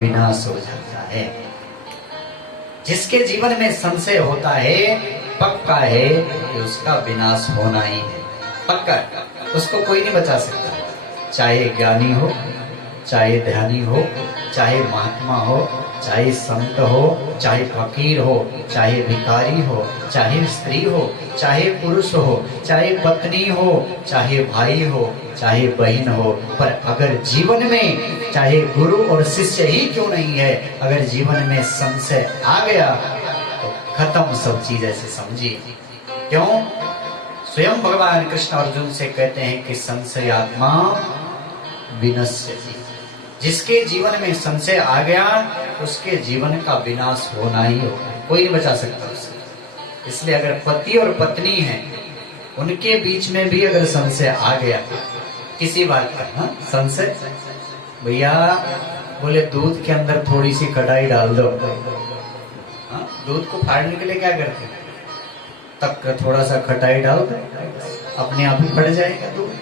विनाश हो जाता है। जिसके जीवन में संशय होता है पक्का है कि उसका विनाश होना ही है, पक्का, उसको कोई नहीं बचा सकता। चाहे ज्ञानी हो, चाहे ध्यानी हो, चाहे महात्मा हो, चाहे संत हो, चाहे फकीर हो, चाहे भिखारी हो, चाहे स्त्री हो, चाहे पुरुष हो, चाहे पत्नी हो, चाहे भाई हो, चाहे बहन हो, पर अगर जीवन में चाहे गुरु और शिष्य ही क्यों नहीं है, अगर जीवन में संशय आ गया तो खत्म सब चीज, ऐसे समझिए। क्यों? स्वयं भगवान कृष्ण अर्जुन से कहते हैं कि संशय आत्मा विनश्यति। जिसके जीवन में संशय आ गया उसके जीवन का विनाश होना ही होगा, कोई नहीं बचा सकता उसे। इसलिए अगर पति और पत्नी हैं, उनके बीच में भी अगर संशय आ गया किसी बात का, हाँ संशय, भैया बोले दूध के अंदर थोड़ी सी खटाई डाल दो, हाँ दूध को फाड़ने के लिए क्या करते हैं, तक थोड़ा सा खटाई डाल दो, अपने आप ही फट जाएगा दूध।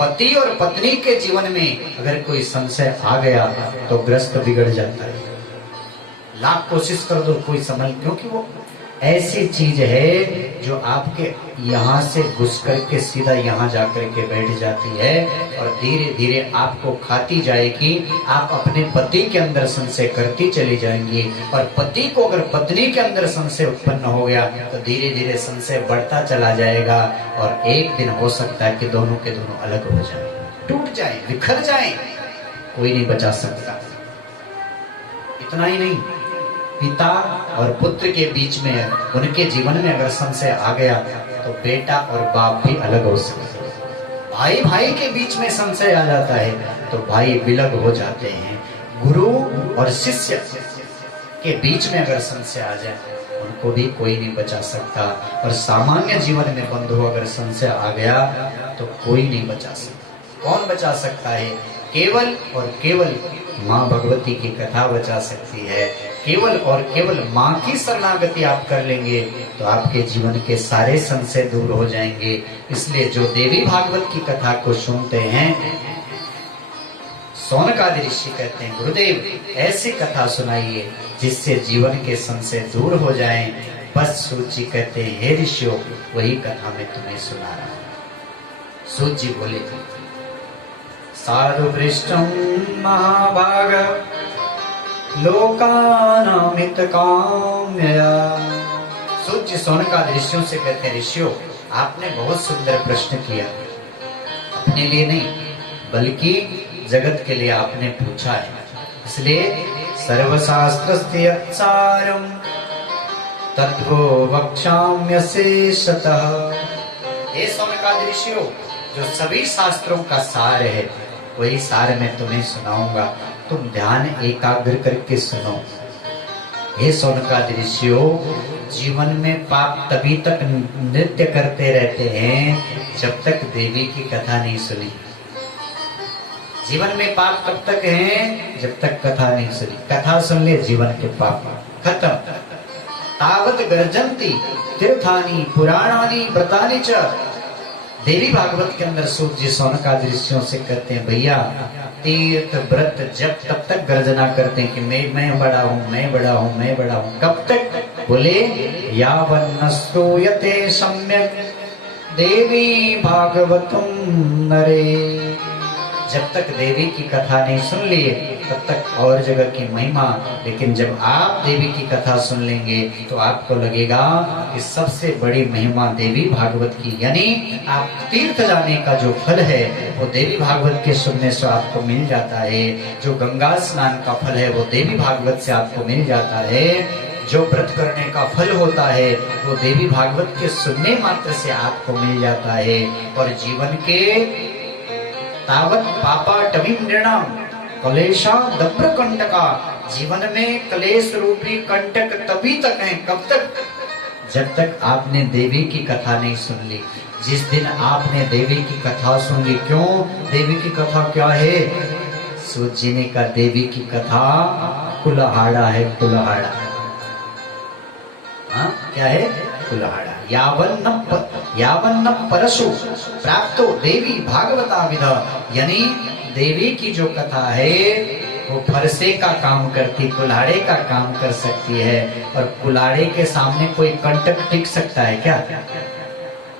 पति और पत्नी के जीवन में अगर कोई संशय आ गया तो ग्रस्त बिगड़ जाता है। लाख कोशिश कर दो कोई समझ, क्योंकि वो ऐसी चीज है जो आपके यहाँ से घुस करके सीधा यहाँ जाकर के बैठ जाती है और धीरे धीरे आपको खाती जाएगी। आप अपने पति के अंदर संशय करती चली जाएंगी और पति को अगर पत्नी के अंदर संशय उत्पन्न हो गया तो धीरे धीरे संशय बढ़ता चला जाएगा और एक दिन हो सकता है कि दोनों के दोनों अलग हो जाए, टूट जाए, बिखर जाए, कोई नहीं बचा सकता। इतना ही नहीं, पिता और पुत्र के बीच में, उनके जीवन में अगर संशय आ गया तो बेटा और बाप भी अलग हो सकते हैं। भाई भाई के बीच में संशय आ जाता है तो भाई विलग हो जाते हैं। गुरु और शिष्य के बीच में अगर संशय आ जाए उनको भी कोई नहीं बचा सकता। और सामान्य जीवन में बंधु अगर संशय आ गया तो कोई नहीं बचा सकता। कौन बचा सकता है? केवल और केवल माँ भगवती की कथा बचा सकती है। केवल और केवल माँ की शरणागति आप कर लेंगे तो आपके जीवन के सारे संशय दूर हो जाएंगे। इसलिए जो देवी भागवत की कथा को सुनते हैं, सौनकादि ऋषि कहते हैं गुरुदेव ऐसी कथा सुनाइए जिससे जीवन के संशय दूर हो जाएं। बस सूत जी कहते हैं हे ऋषियों वही कथा मैं तुम्हें सुना रहा हूं। सूत जी बोले साधु पृष्ठम महाभाग लोकानामित काम्यया। सूत जी सौनकादि ऋषियों से कहते हैं ऋषियों आपने बहुत सुंदर प्रश्न किया, अपने लिए नहीं बल्कि जगत के लिए आपने पूछा है। इसलिए सर्वशास्त्रस्य सारम तद्भो वक्ष्याम्यशेषतः। हे सौनकादि ऋषियों जो सभी शास्त्रों का सार है वही सार मैं तुम्हें सुनाऊंगा, तुम ध्यान एकाग्र करके सुनो। हे सौनकादि ऋषियों जीवन में पाप तभी तक नृत्य करते रहते हैं जब तक देवी की कथा नहीं सुनी। जीवन में पाप कब तक है? जब तक कथा नहीं सुनी। कथा सुन ले जीवन के पाप खत्म। तावत गर्जन्ति तीर्थानि पुराणानि व्रतानि च। देवी भागवत के अंदर सूत जी सौनकादि ऋषियों से कहते हैं भैया तीर्थ व्रत जब तब तक गर्जना करते हैं कि मैं बड़ा हूँ, मैं बड़ा हूँ, मैं बड़ा हूँ। कब तक? बोले यावन्न श्रूयते सम्यक देवी भागवतम नरे। जब तक देवी की कथा नहीं सुन लिए तब तक और जगह की महिमा, लेकिन जब आप देवी की कथा सुन लेंगे तो आपको लगेगा कि सबसे बड़ी महिमा देवी भागवत की, यानी आप तीर्थ जाने का जो फल है वो देवी भागवत के सुनने से आपको मिल जाता है। जो गंगा स्नान का फल है वो देवी भागवत से आपको मिल जाता है। जो व्रत करने का फल होता है वो देवी भागवत के सुनने मात्र से आपको मिल जाता है। और जीवन के तावत पापा टवीम नृणाम कलेशा दब्र कंटका। जीवन में कलेश रूपी कंटक तभी तक है, कब तक? जब तक आपने देवी की कथा नहीं सुन ली। जिस दिन आपने देवी की कथा सुन ली, क्यों? देवी की कथा क्या है? सूत जी ने कहा देवी की कथा कुल्हाड़ा है, कुल्हाड़ा। हाँ क्या है? कुल्हाड़ा। यावन्न परशु प्राप्तो देवी भागवता विधा, यानी देवी की जो कथा है वो फरसे का काम करती, कुल्हाड़े का काम कर सकती है। और कुल्हाड़े के सामने कोई कंटक टिक सकता है क्या?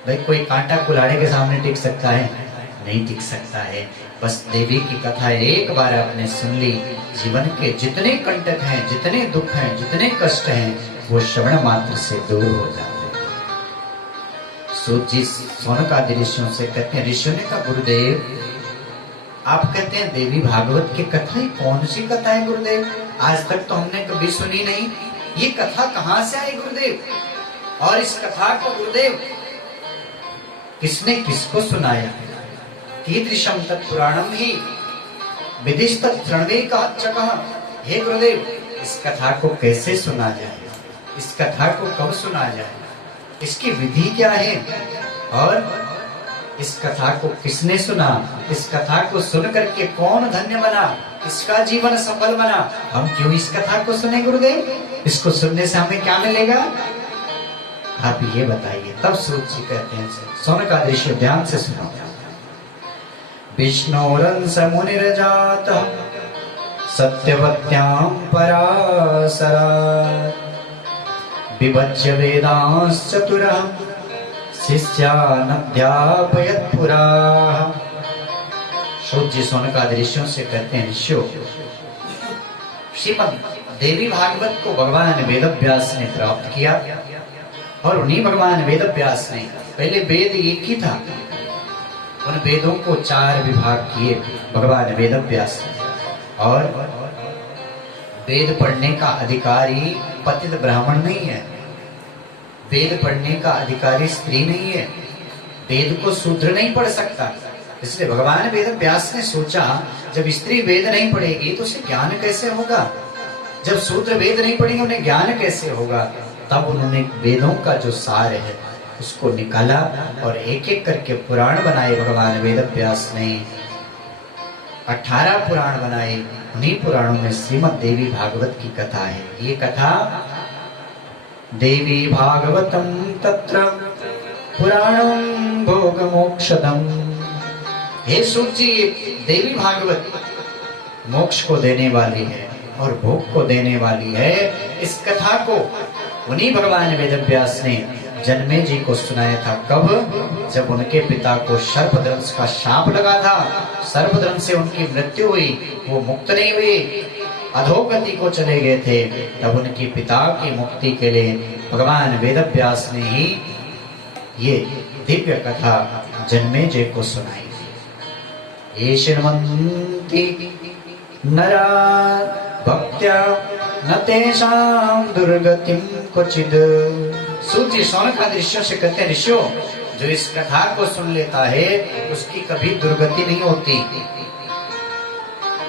भाई कोई कांटा कुल्हाड़े के सामने टिक सकता है? नहीं टिक सकता है। बस देवी की कथा एक बार आपने सुन ली, जीवन के जितने कंटक हैं, जितने दुख हैं, जितने कष्ट हैं, वो श्रवण मात्र से दूर हो जाते हैं। सूत जी सौनकादि ऋषियों से कहते हैं, ऋषियों ने कहा गुरुदेव आप कहते हैं देवी भागवत की कथा, ही कौन सी कथा है गुरुदेव? आज तक तो हमने कभी सुनी नहीं, ये कथा कहां से आई गुरुदेव? और इस कथा को गुरुदेव किसने किसको सुनाया? कीदृशम तत्पुराणम ही विधिस्तत्रणवे काच्चकः। हे गुरुदेव इस कथा को कैसे सुना जाए, इस कथा को कब सुना जाए, इसकी विधि क्या है, और इस कथा को किसने सुना, इस कथा को सुन करके कौन धन्य बना, इसका जीवन सफल बना? हम क्यों इस कथा को सुने गुरुदेव? इसको सुनने से हमें क्या मिलेगा, आप ये बताइए। तब सूत जी कहते हैं, सौनकादि ऋषि ध्यान से सुनो। विष्णोरंस मुनिर्जातः सत्यवत्यां पराशरात् विभज्य वेदांश्चतुरः शिष्यानध्यापयत् पुराः। सूत जी सौनकादि ऋषियों से कहते हैं, ऋषियों श्रीमद् देवी भागवत को भगवान वेदव्यास ने प्राप्त किया, और उन्हीं भगवान वेदव्यास ने, पहले वेद एक ही था, उन वेदों को 4 विभाग किए भगवान वेदव्यास ने। और वेद पढ़ने का अधिकारी पतित ब्राह्मण नहीं है, वेद पढ़ने का अधिकारी स्त्री नहीं है, वेद को शूद्र नहीं पढ़ सकता। इसलिए भगवान वेदव्यास ने सोचा, जब स्त्री वेद नहीं पढ़ेगी तो उसे ज्ञान कैसे होगा, जब शूद्र वेद नहीं पढ़ेंगे उन्हें ज्ञान कैसे होगा? तब उन्होंने वेदों का जो सार है उसको निकाला और एक एक करके पुराण बनाए भगवान वेदव्यास ने। 18 पुराण बनाए। उन्हीं पुराणों में श्रीमद् देवी भागवत की कथा है। ये कथा देवी भागवतम तत्र पुराणम भोग मोक्षदम। हे सूत जी, देवी भागवत मोक्ष को देने वाली है और भोग को देने वाली है। इस कथा को उन्हीं भगवान वेदव्यास ने जन्मे जी को सुनाया था। कब? जब उनके पिता को सर्पदंश का शाप लगा था, सर्पदंश से उनकी मृत्यु हुई, वो मुक्त नहीं हुए, अधोगति को चले गए थे। तब उनके पिता की मुक्ति के लिए भगवान वेदव्यास ने ही ये दिव्य कथा जन्मे जी को सुनाई। ये शृण्वन्ति नरा भक्त्या न तेषां दुर्गतिं क्वचिद्। सूत जी सौनकादि ऋषियों से कहते हैं, ऋषियों जो इस कथा को सुन लेता है उसकी कभी दुर्गति नहीं होती,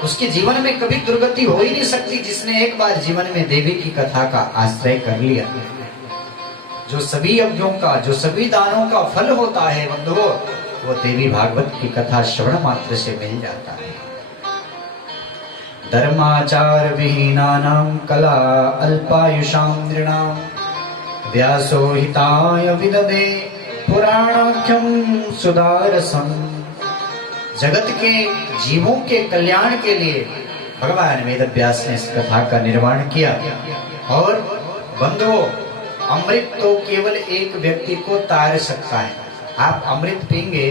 उसके जीवन में कभी दुर्गति हो ही नहीं सकती। जिसने एक बार जीवन में देवी की कथा का आश्रय कर लिया, जो सभी यज्ञों का, जो सभी दानों का फल होता है बंधुओं, वो देवी भागवत की कथा श्रवण मात्र से मिल जाता है। धर्माचार विहीनानां कला अल्पायुषां नृणां व्यासो हिताय विददे पुराणाख्यं सुदारसं। जगत के जीवों के कल्याण के लिए भगवान वेदव्यास ने इस कथा का निर्माण किया। और बंधुओं, अमृत तो केवल एक व्यक्ति को तार सकता है। आप अमृत पीएंगे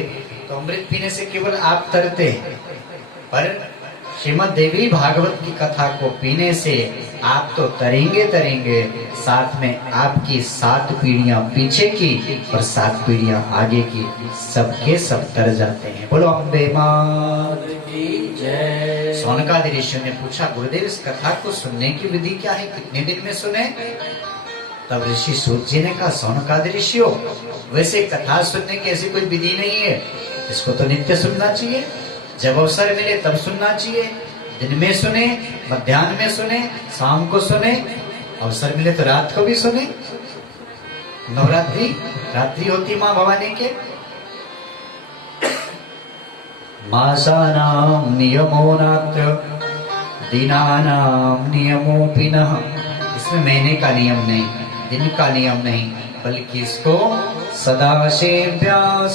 तो अमृत पीने से केवल आप तरते हैं, पर श्रीमद् देवी भागवत की कथा को पीने से आप तो तरेंगे तरेंगे, साथ में आपकी 7 पीढ़ियां पीछे की और 7 पीढ़ियां आगे की सबके सब तर जाते हैं। बोलो अम्बे मात की जय। सौनकादि ऋषियों ने पूछा, गुरुदेव इस कथा को सुनने की विधि क्या है, कितने दिन में सुने? तब ऋषि सूत जी ने कहा, सौनकादि ऋषियों वैसे कथा सुनने की ऐसी कोई विधि नहीं है, इसको तो नित्य सुनना चाहिए। जब अवसर मिले तब सुनना चाहिए, दिन में सुने, मध्याह्न में सुने, शाम को सुने, अवसर मिले तो रात को भी सुने। नवरात्रि रात्रि होती माँ भवानी के। मासानां नियमो नात्र दिनानां नियमोऽपि नः। इसमें महीने का नियम नहीं, दिन का नियम नहीं, बल्कि इसको सदा सेव्या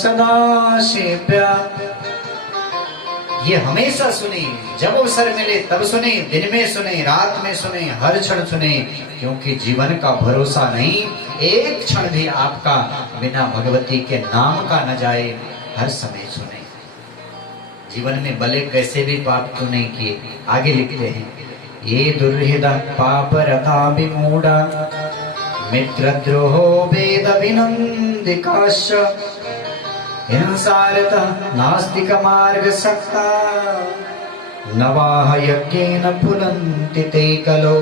ये हमेशा सुने, जब अवसर मिले तब सुने, दिन में सुने, रात में सुने, हर क्षण सुने, क्योंकि जीवन का भरोसा नहीं, एक क्षण भी आपका बिना भगवती के नाम का न जाए, हर समय सुने। जीवन में भले कैसे भी पाप क्यों नहीं किए, आगे लिखते हैं, ये दुर्हृदा पाप रता विमूढ़ा मित्रद्रोहो वेद विनंदिकाश्च हिंसारत नास्तिक मार्ग सक्ता नवाह यज्ञेन पुनन्ति ते कलो।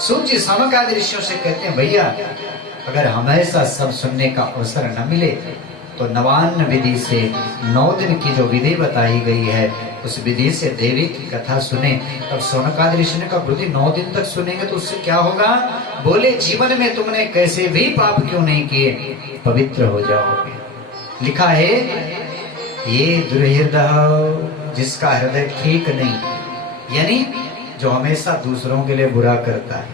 सूर्य समकादृश्यों से कहते हैं, भैया अगर हमेशा सब सुनने का अवसर न मिले तो नवान्न विधि से 9 दिन की जो विधि बताई गई है उस विधि से देवी की कथा सुने। तब सोनकादि ऋषि ने कहा, गुरुजी 9 दिन तक सुनेंगे तो उससे क्या होगा? बोले, जीवन में तुमने कैसे भी पाप क्यों नहीं किए, पवित्र हो जाओगे। लिखा है, ये दुर्हृदय, जिसका हृदय ठीक नहीं, यानी जो हमेशा दूसरों के लिए बुरा करता है,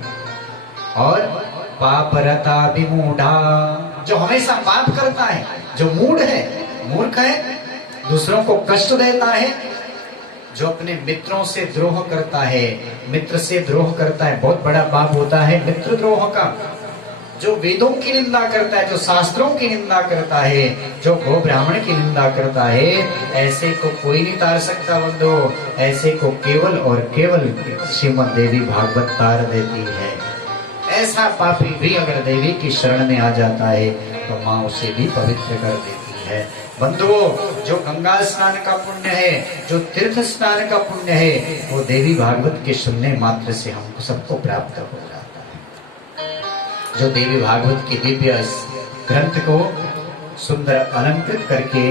और पापरता विमूढ़ा, जो हमेशा पाप करता है, जो मूढ़ है, मूर्ख है, दूसरों को कष्ट देता है, जो अपने मित्रों से द्रोह करता है, मित्र से द्रोह करता है, बहुत बड़ा पाप होता है मित्र द्रोह का। जो वेदों की निंदा करता है, जो शास्त्रों की निंदा करता है, जो गो ब्राह्मण की निंदा करता है, ऐसे को कोई नहीं तार सकता बंधु, ऐसे को केवल और केवल श्रीमद् देवी भागवत तार देती है। ऐसा पापी भी अगर देवी की शरण में आ जाता है तो माँ उसे भी पवित्र कर देती है। बंधुओं, जो गंगा स्नान का पुण्य है, जो तीर्थ स्नान का पुण्य है, वो देवी भागवत के सुनने मात्र से हमको सबको प्राप्त हो जाता है। जो देवी भागवत की दिव्य ग्रंथ को सुंदर अलंकृत करके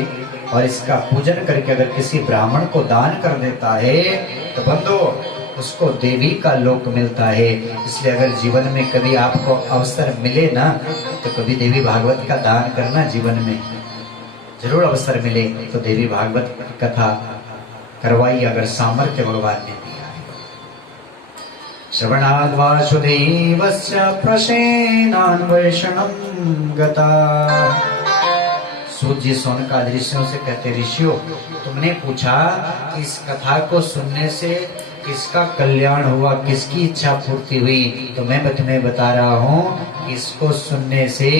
और इसका पूजन करके अगर किसी ब्राह्मण को दान कर देता है तो बंधुओं उसको देवी का लोक मिलता है। इसलिए अगर जीवन में कभी आपको अवसर मिले ना तो कभी देवी भागवत का दान करना, जीवन में जरूर अवसर मिले तो देवी भागवत की कथा करवाइए, अगर सामर्थ्य भगवान ने दिया है। श्रवणाद् वासुदेवस्य प्रसेनान्वेषणं गता। सूत जी सोनकादि ऋषियों से कहते, ऋषियों तुमने पूछा कि इस कथा को सुनने से किसका कल्याण हुआ, किसकी इच्छा पूर्ति हुई, तो मैं तुम्हें बता रहा हूँ कि इसको सुनने से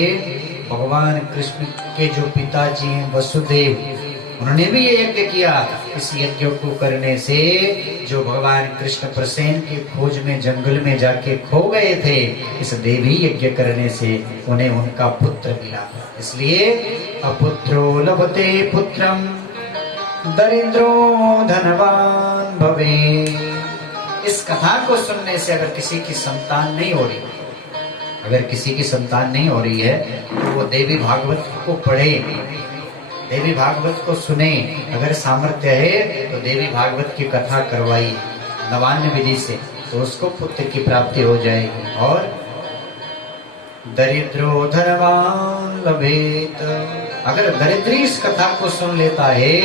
भगवान कृष्ण के जो पिताजी हैं वसुदेव, उन्होंने भी ये यज्ञ किया। इस यज्ञ को करने से जो भगवान कृष्ण प्रसेन की खोज में जंगल में जाके खो गए थे, इस देवी यज्ञ करने से उन्हें उनका पुत्र मिला। इसलिए अपुत्रो लभते पुत्रम दरिद्रो धनवान भवे। इस कथा को सुनने से अगर किसी की संतान नहीं हो रही, अगर किसी की संतान नहीं हो रही है तो वो देवी भागवत को पढ़े, देवी भागवत को सुने। अगर सामर्थ्य है तो देवी भागवत की कथा करवाई नवान्न विधि से, तो उसको पुत्र की प्राप्ति हो जाएगी। और दरिद्रो धनवान लभेत, अगर दरिद्री इस कथा को सुन लेता है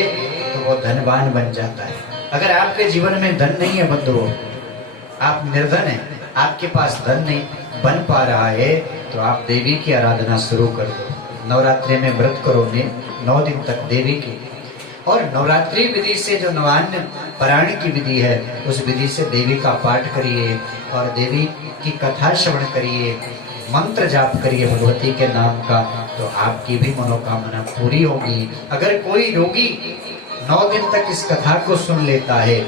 तो वो धनवान बन जाता है। अगर आपके जीवन में धन नहीं है बंधुओं, आप निर्धन हैं, आपके पास धन नहीं बन पा रहा है, तो आप देवी की आराधना शुरू कर दो। नवरात्रि में व्रत करो 9 दिन तक देवी की, और नवरात्रि विधि से जो नवान्न पारायण की विधि है उस विधि से देवी का पाठ करिए और देवी की कथा श्रवण करिए, मंत्र जाप करिए भगवती के नाम का, तो आपकी भी मनोकामना पूरी होगी। अगर कोई रोगी 9 दिन तक इस कथा को सुन लेता है,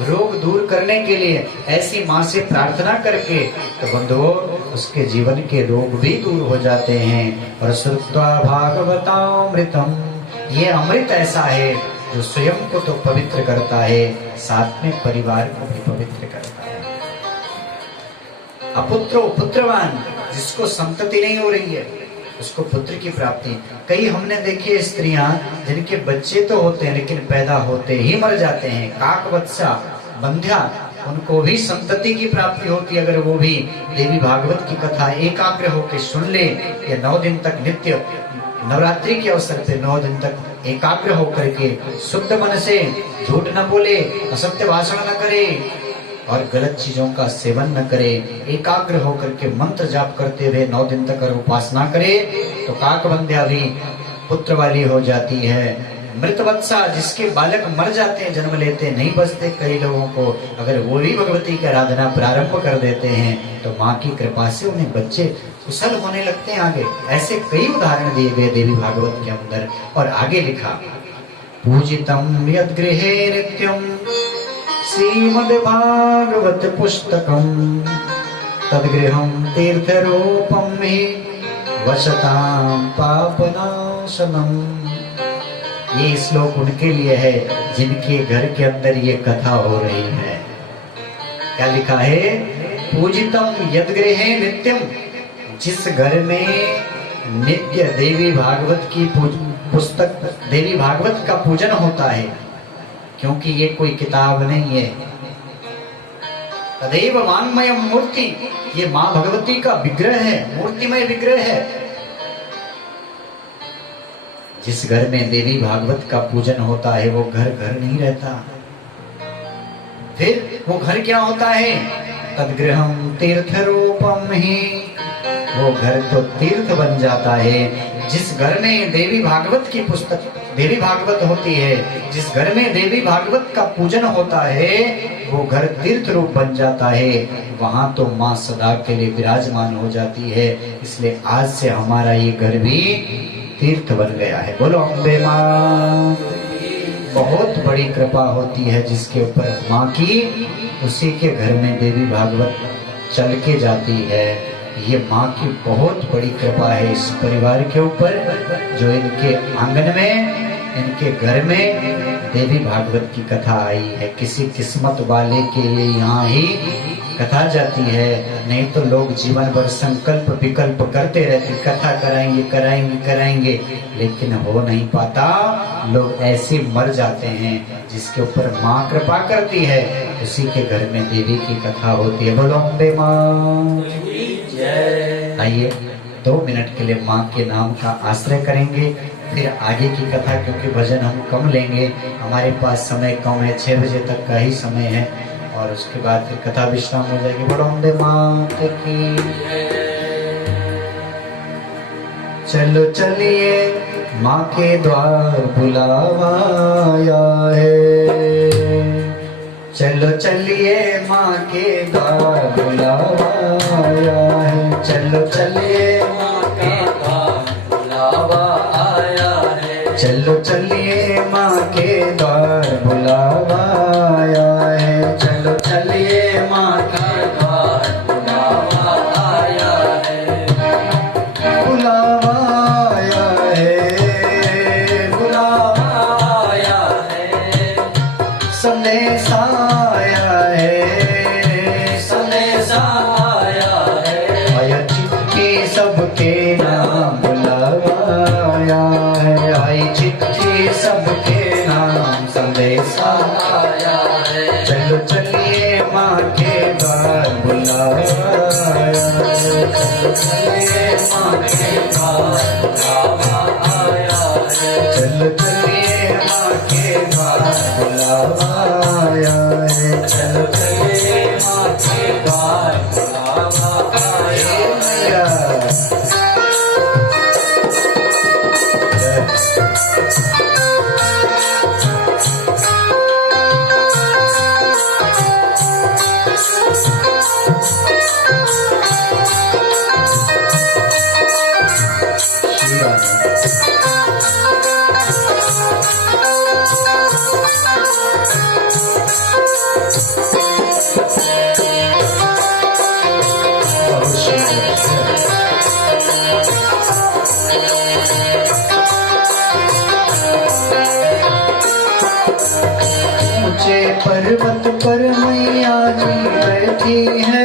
रोग दूर करने के लिए ऐसी माँ से प्रार्थना करके, तो बंधुओं उसके जीवन के रोग भी दूर हो जाते हैं। और श्रुत्वा भागवतामृतम, ये अमृत ऐसा है जो स्वयं को तो पवित्र करता है, साथ में परिवार को भी पवित्र करता है। अपुत्रो पुत्रवान, जिसको संतति नहीं हो रही है उसको पुत्र की प्राप्ति। कई हमने देखी स्त्रियां जिनके बच्चे तो होते हैं लेकिन पैदा होते ही मर जाते हैं, काकवत्सा बंध्या, उनको भी संतति की प्राप्ति होती है अगर वो भी देवी भागवत की कथा एकाग्र होकर सुन ले। या 9 दिन तक नित्य नवरात्रि के अवसर पे 9 दिन तक एकाग्र होकर के शुद्ध मन से झूठ न बोले, असत्य भाषण न करे और गलत चीजों का सेवन न करे, एकाग्र होकर के मंत्र जाप करते हुए 9 दिन तक अगर उपासना करे तो काकबंध्या भी पुत्र वाली हो जाती है, मृत बच्चा जिसके बालक मर जाते हैं, जन्म लेते नहीं बचते कई लोगों को, अगर वो भी भगवती की आराधना प्रारंभ कर देते हैं तो माँ की कृपा से उन्हें बच्चे कुशल होने लगते हैं आगे। ऐसे कई उदाहरण दिए गए देवी भागवत के अंदर। और आगे लिखा, पूजितम यद्गृहे नित्यम श्रीमद्भागवत पुस्तकम तद्गृहं तीर्थरूपं हि वसतां पापनाशनम। ये श्लोक उनके लिए है जिनके घर के अंदर ये कथा हो रही है। क्या लिखा है? पूजितम यद्गृहे नित्यम, जिस घर में नित्य देवी भागवत की पुस्तक, देवी भागवत का पूजन होता है, क्योंकि ये कोई किताब नहीं है, तदेव वाङ्मय मूर्ति, ये मां भगवती का विग्रह है, मूर्तिमय विग्रह है। जिस घर में देवी भागवत का पूजन होता है वो घर घर नहीं रहता। फिर वो घर क्या होता है? तद्गृहं तीर्थ रूपम ही, वो घर तो तीर्थ बन जाता है। जिस घर में देवी भागवत की पुस्तक, देवी भागवत होती है, जिस घर में देवी भागवत का पूजन होता है वो घर तीर्थ रूप बन जाता है। वहां तो माँ सदा के लिए विराजमान हो जाती है। इसलिए आज से हमारा ये घर भी तीर्थ बन गया है। बोलो अम्बे माँ। बहुत बड़ी कृपा होती है जिसके ऊपर माँ की, उसी के घर में देवी भागवत चल के जाती है। ये माँ की बहुत बड़ी कृपा है इस परिवार के ऊपर, जो इनके आंगन में, इनके घर में देवी भागवत की कथा आई है। किसी किस्मत वाले के लिए यहाँ ही कथा जाती है, नहीं तो लोग जीवन भर संकल्प विकल्प करते रहते, कथा कराएंगे कराएंगे कराएंगे, लेकिन हो नहीं पाता। लोग ऐसे मर जाते हैं। जिसके ऊपर माँ कृपा करती है उसी के घर में देवी की कथा होती है। बोलो अम्बे माँ। आइए 2 मिनट के लिए माँ के नाम का आश्रय करेंगे, फिर आगे की कथा, क्योंकि भजन हम कम लेंगे, हमारे पास समय कम है, 6 बजे तक का ही समय है, और उसके बाद फिर कथा विश्राम हो जाएगी। बोलो अम्बे माँ की। चलो चलिए माँ के द्वार बुलावा आया है, चलो चलिए माँ के द्वार बुलावा आया है, चलो चलिए माँ के द्वार बुलावा आया है, चलो चलिए माँ के द्वार बुलावा आया है, चलो चलिए माँ के द्वार बुलावा आया है, बुलावा आया है, बुलावा आया है, संदेशा आया है, संदेशा आया है, आया चिट्ठी सबके नाम बुलावा आया है, आई चिट्ठी सबके नाम संदेशा आया है, चलो चलिए माँ के द्वार बुलावा आया है, चलो चलिए माँ के द्वार बुलावा आया है, चलो चलिए माँ के द्वार बुलावा आया है, चलो चलिए माँ के द्वार बुलावा आया है। ऊंचे पर्वत पर मैया जी बैठी है,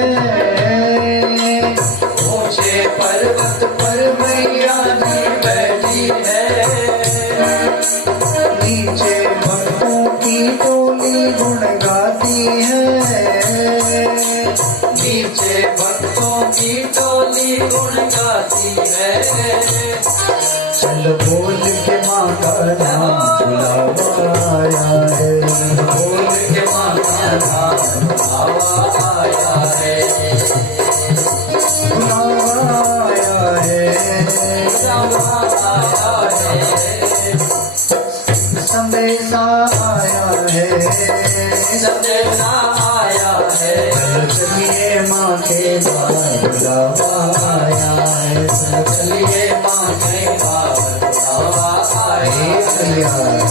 ऊंचे पर्वत पर मैया जी बैठी है, नीचे भक्तों की टोली गुण गाती है, नीचे भक्तों की टोली गुण गाती है, चल बोल के माँ का नाम बुलावा आया है, बोल के माँ का नाम बुलावा आया है, बुलावा आया है, बुलावा आया है, माँ के द्वार बुलावा आया है, चलिए माँ के द्वार बुलावा आया है।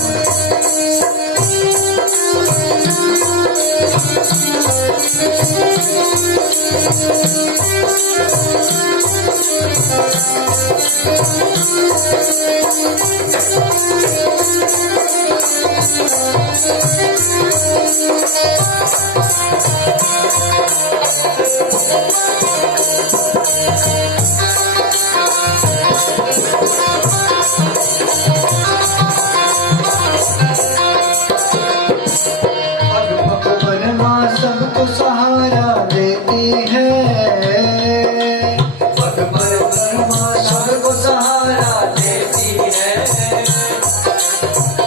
सबको सहारा देती है, पग पर माँ सबको सहारा देती है,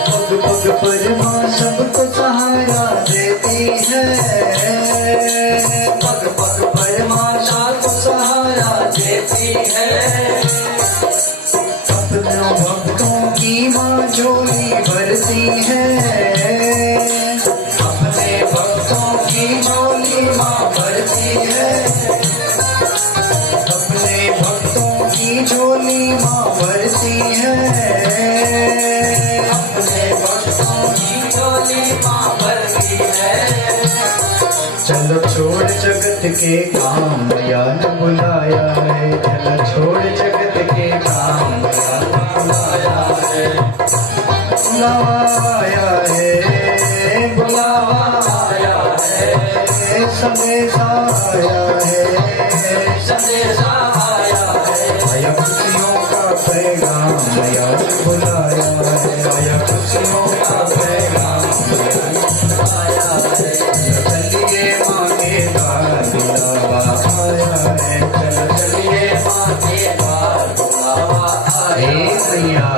पग पर माँ सबको सहारा देती है, पग पर माँ सबको सहारा देती है। अपने भक्तों की माँ झोली भरती है, अपने भक्तों की झोली माँ भरती है, अपने भक्तों की झोली माँ भरती है, अपने भक्तों की झोली माँ भरती है। चलो छोड़ जगत के काम या न बुलाया है, चलो छोड़ जगत के काम या न बुलाया है, बुलावा आया है, बुलावा आया है, संदेशा आया है, संदेशा आया है, आया खुशियों का पैगाम आया बुलाया है, आया खुशियों का पैगाम आया है। चलिए माँ के द्वार बुलावा आया है, चलो चलिए माँ के द्वार बुलावा आया है। मैया